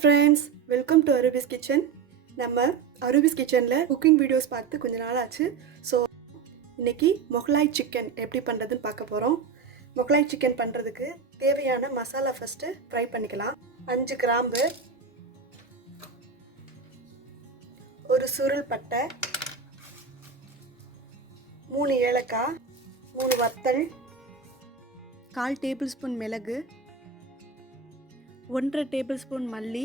Friends, welcome to Aroobi's kitchen. நம்ம அரூபிஸ் கிச்சனில் cooking videos பார்த்து கொஞ்ச நாள் ஆச்சு. ஸோ இன்றைக்கி மொஹ்லாய் சிக்கன் எப்படி பண்ணுறதுன்னு பார்க்க போகிறோம். மொஹ்லாய் சிக்கன் பண்ணுறதுக்கு தேவையான மசாலா ஃபஸ்ட்டு ஃப்ரை பண்ணிக்கலாம். 5 கிராம்பு, ஒரு சுருள் பட்டை, 3 ஏலக்காய், 3 வத்தல், 1/4 டேபிள் ஸ்பூன் மிளகு, 1/2 டேபிள் ஸ்பூன் மல்லி,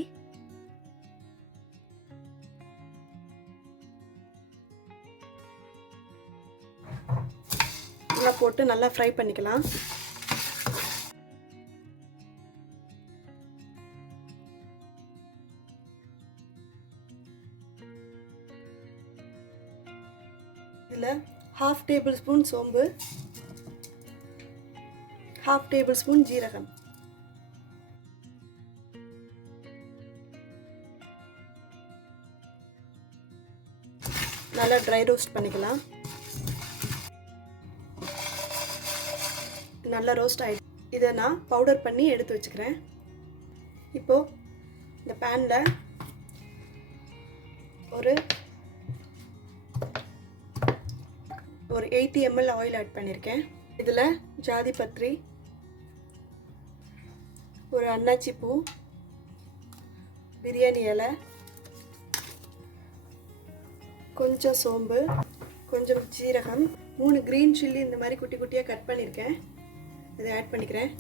இதெல்லாம் போட்டு நல்லா ஃப்ரை பண்ணிக்கலாம். இதில் 1/2 டேபிள் ஸ்பூன் சோம்பு, 1/2 டேபிள் ஸ்பூன் ஜீரகம், நல்லா ட்ரை ரோஸ்ட் பண்ணிக்கலாம். நல்லா ரோஸ்ட் ஆகிடுச்சு. இதை நான் பவுடர் பண்ணி எடுத்து வச்சுக்கிறேன். இப்போது இந்த பேனில் ஒரு 80 ml ஆயில் ஆட் பண்ணியிருக்கேன். இதில் ஜாதி பத்திரி, ஒரு அன்னாச்சி பூ, பிரியாணி இலை, கொஞ்சம் சோம்பு, கொஞ்சம் ஜீரகம், 3 க்ரீன் சில்லி இந்த மாதிரி குட்டி குட்டியாக கட் பண்ணியிருக்கேன். இதை ஆட் பண்ணிக்கிறேன்.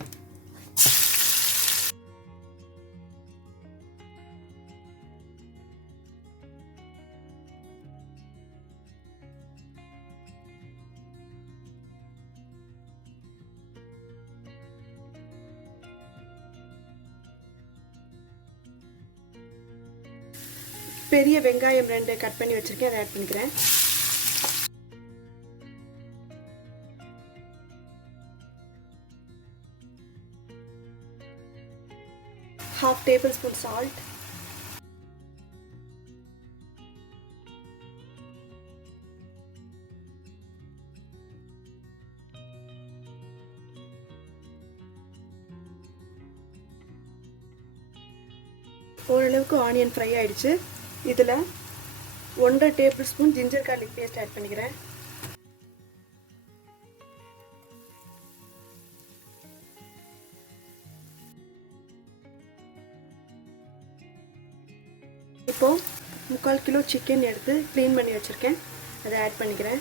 பெரிய வெங்காயம் 2 கட் பண்ணி வச்சுருக்கேன், அதை ஆட் பண்ணிக்கிறேன். ½ டேபிள் ஸ்பூன் சால்ட், ஓரளவுக்கு ஆனியன் ஃப்ரை ஆயிடுச்சு. இதில் 1/2 tablespoon ginger garlic paste add பண்ணிக்கிறேன். இப்போது 3/4 கிலோ சிக்கன் எடுத்து க்ளீன் பண்ணி வச்சுருக்கேன், அதை ஆட் பண்ணிக்கிறேன்.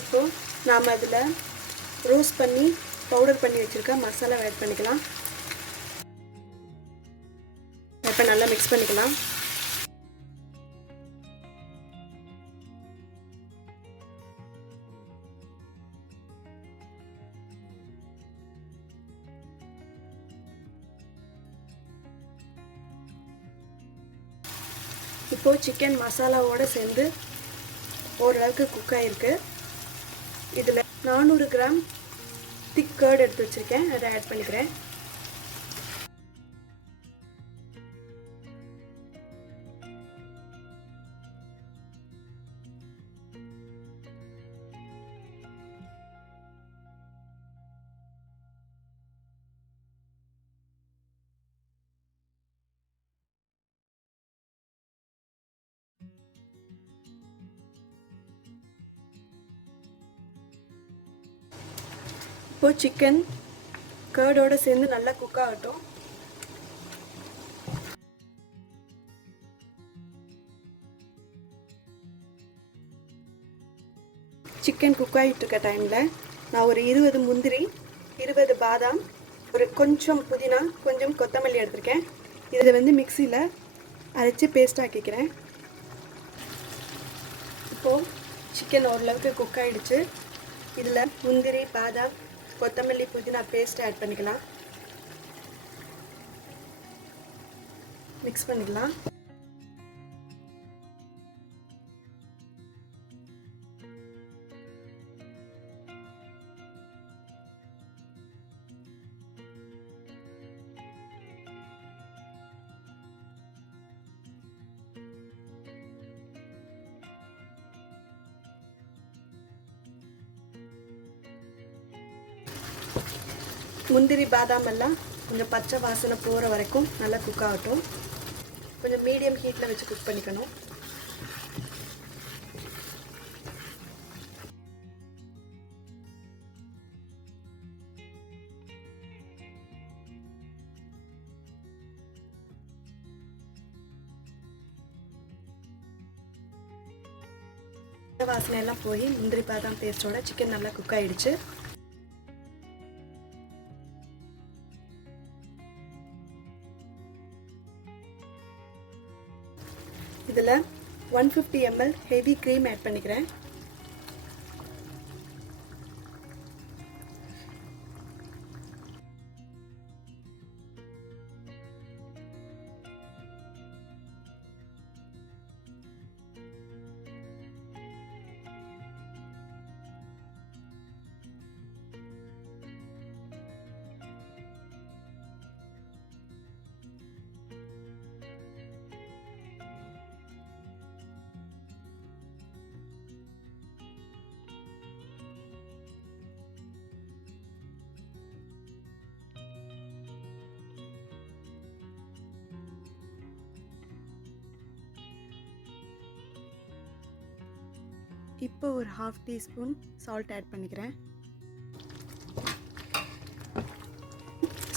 இப்போது நாம் அதில் ரோஸ்ட் பண்ணி பவுடர் பண்ணி வச்சுருக்க மசாலா ஆட் பண்ணிக்கலாம். இப்போ நல்லா மிக்ஸ் பண்ணிக்கலாம். இப்போது சிக்கன் மசாலாவோடு சேர்ந்து ஓரளவுக்கு குக் ஆகிருக்கு. இதில் 400 கிராம் திக் கர்ட் எடுத்து வச்சுருக்கேன், அதை ஆட் பண்ணிக்கிறேன். இப்போ சிக்கன் கர்டோடு சேர்ந்து நல்லா குக் ஆகட்டும். சிக்கன் குக் ஆகிட்டு இருக்க டைமில் நான் ஒரு 20 முந்திரி, 20 பாதாம், ஒரு கொஞ்சம் புதினா, கொஞ்சம் கொத்தமல்லி எடுத்திருக்கேன். இதை வந்து மிக்சியில் அரைச்சி பேஸ்ட் ஆக்கிக்கிறேன். இப்போது சிக்கன் ஓரளவுக்கு குக் ஆகிடுச்சு. இதில் முந்திரி, பாதாம், கொத்தமல்லி, புதினா பேஸ்ட் ஆட் பண்ணிக்கலாம். மிக்ஸ் பண்ணிக்கலாம். முந்திரி பாதாம் எல்லாம் கொஞ்சம் பச்சை வாசனை போகிற வரைக்கும் நல்லா குக் ஆகட்டும். கொஞ்சம் மீடியம் ஹீட்டில் வச்சு குக் பண்ணிக்கணும். வாசனை எல்லாம் போய் முந்திரி பாதாம் பேஸ்டோட சிக்கன் நல்லா குக் ஆயிடுச்சு. இதில் 150 ml ஹெவி க்ரீம் ஆட் பண்ணிக்கிறேன். இப்போ ஒரு 1/2 டீஸ்பூன் சால்ட் ஆட் பண்ணிக்கிறேன்.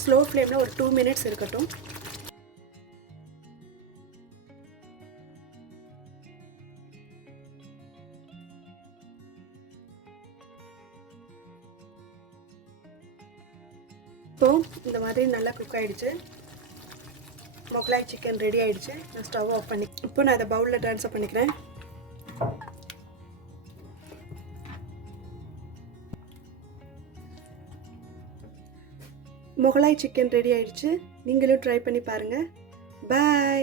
ஸ்லோ ஃப்ளேமில் ஒரு 2 மினிட்ஸ் இருக்கட்டும். இப்போ இந்த மாதிரி நல்லா குக் ஆகிடுச்சு. மொக்லாய் சிக்கன் ரெடி ஆகிடுச்சு. நான் ஸ்டவ் ஆஃப் பண்ணி இப்போ நான் அதை பவுலில் ட்ரான்ஸ்ஃபர் பண்ணிக்கிறேன். முகலாய் சிக்கன் ரெடி ஆயிடுச்சு. நீங்களும் ட்ரை பண்ணி பாருங்கள். பாய்.